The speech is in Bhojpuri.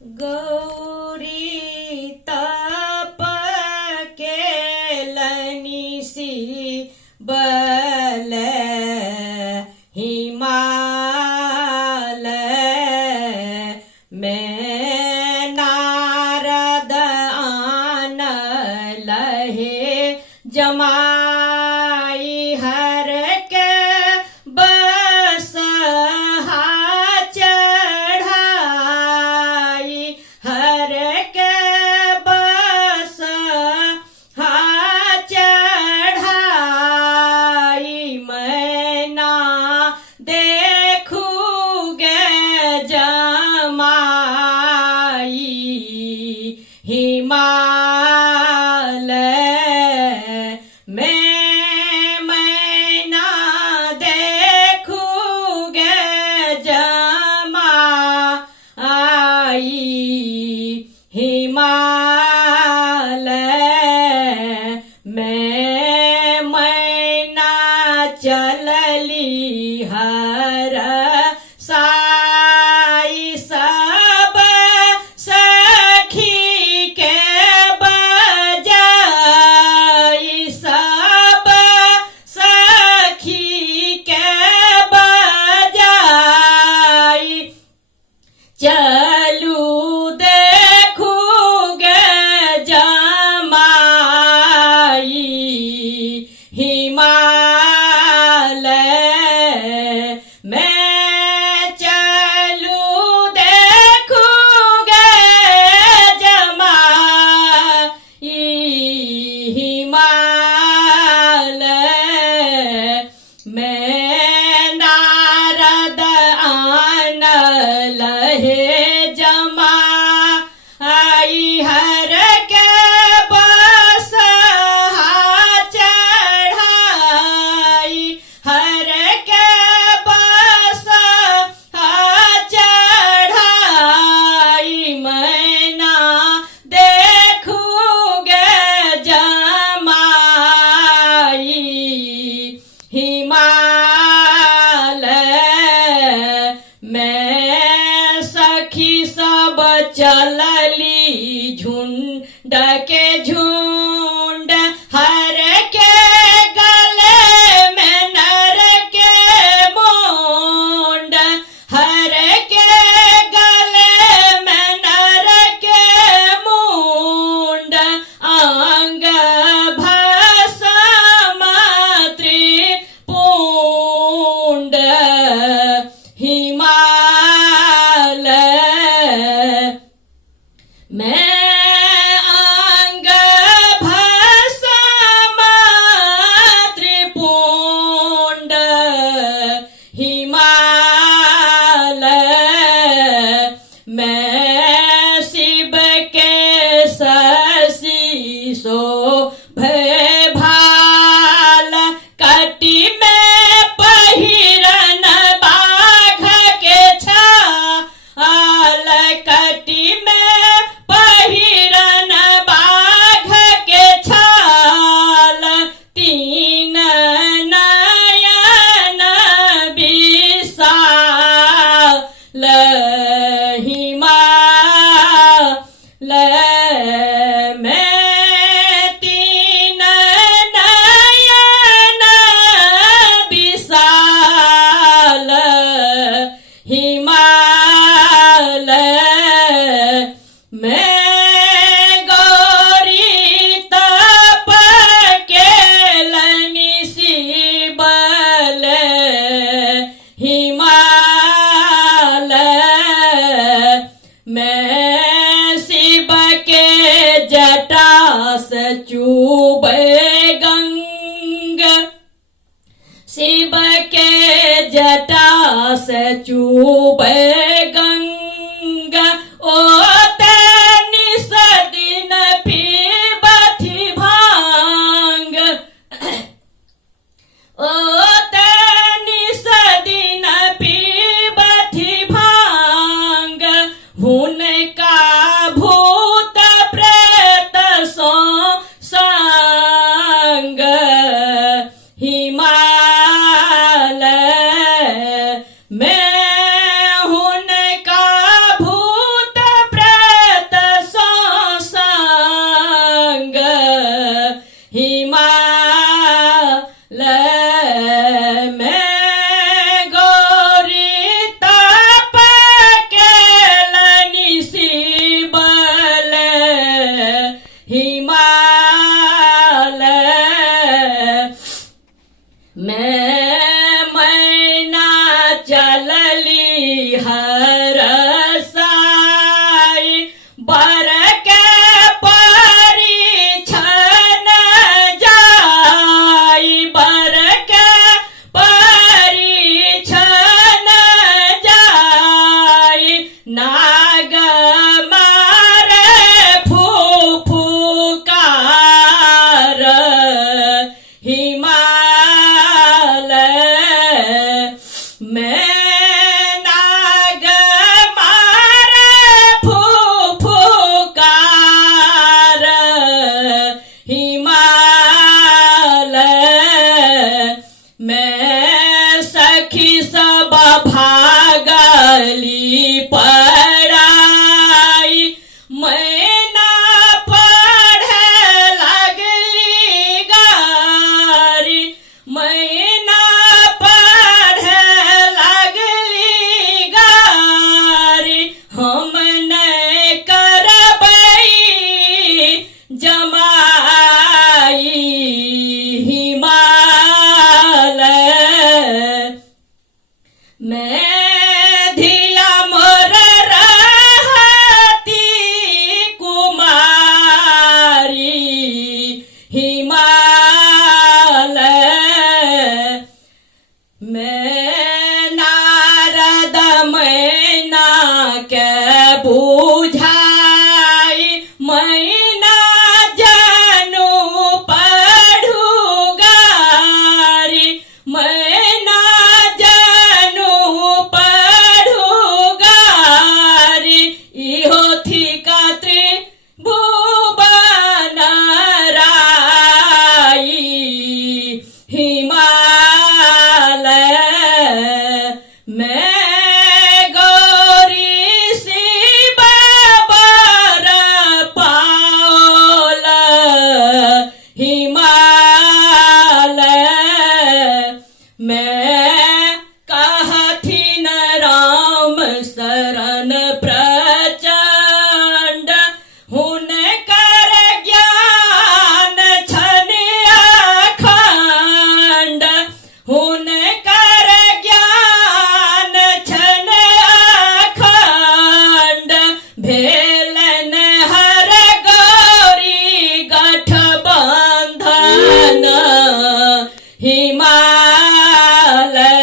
गौरी तप केलनि बल हिमालय में नारद आनल हे जमाई हर के बसहा चढ़ाई हर के बसहा चढ़ाई मैना देखूगे जमाई हिमालय में मैना देखूगे जमाई हिमालय में मैना चलली हर साई सब सखी के बजाई सब सखी के बजाई चलू देखूगे जमाई हिमालय में चलू देखूगे जमाई हिमालय में नारद आनल हे जमाई हर के बसहा चढ़ाई हर के बसहा चढ़ाई मैना देखूगे जमाई हिमालय में सखी सब चलली झुंड के झुंड हर के गले में नर के मुंड हर के गले में नर के मुंड अंग भस्म त्रिपुंड हिमालय में अंग भस्म त्रिपुंड हिमालय में शिव के शशि शोभे भाल कटी में पहिरन बाघ के छाल कटी में पहिरन बाघ के छाल तीन नयन विशाल हिमालय में तीन नयन विशाल हिमालय में गौरी तप केलनि बल हिमालय में शिव के जटा से चूबे गंगा शिव के जटा से चूबे गंगा ओते निस दिन पीबथि भांग ओते निस दिन पीबथि भांग हुनका भूत प्रेत सो संग हिमालय में हूँ बरसाई बर के परिछन जाई बर के परिछन जाई नाग मारे फुफुकार हिमालय में नाग मारे फुफुकार हिमालय में सखी सब भागली पढ़ाई मैना पढ़े लगली गारी मैना पढ़े लगली गारी हम नहीं करबई जमाई हिमालय मैं धिया मोर रहती कुमारी हिमालय मैं नारद मैना के बुझाई मैना जानू पढ़ू गारी मैना जानू पढ़ू गारी इहो थी का त्रिभुवन राई हिमालय में गौरी शिव बर पाओल हिमालय में कहथिन राम शरण प्रचंड हुनकर ज्ञान छन अखंड हुनकर ज्ञान छन अखंड भेलन हर गौरी गठबंधन हिमालय